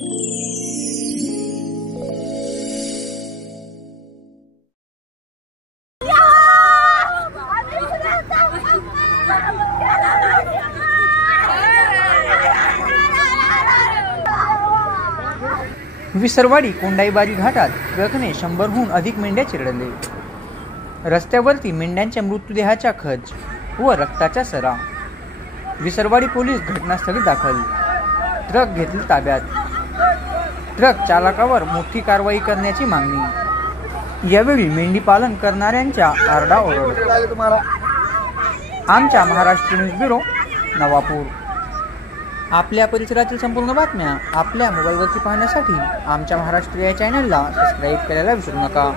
विसरवाडी कोंडाईबारी घाटात ट्रकने 100हून अधिक मेंढ्या चिरडले। रस्त्यावरती मेंढ्यांच्या मृतदेहाच्या खच व रक्ताच्या सरा। विसरवाडी पोलीस घटनास्थळी दाखल, ट्रक घेतली ताब्यात। ट्रक चालकावर मोठी कारवाई करण्याची मागणी। यावेळी मेंढी पालन करणाऱ्यांच्या आरडाओरड। आमच्या महाराष्ट्र न्यूज ब्युरो, नवापूर। आपल्या परिसरातील संपूर्ण बातम्या आपल्या मोबाईलवरती पाहण्यासाठी आमच्या महाराष्ट्र या चॅनलला सबस्क्राईब करायला विसरू नका।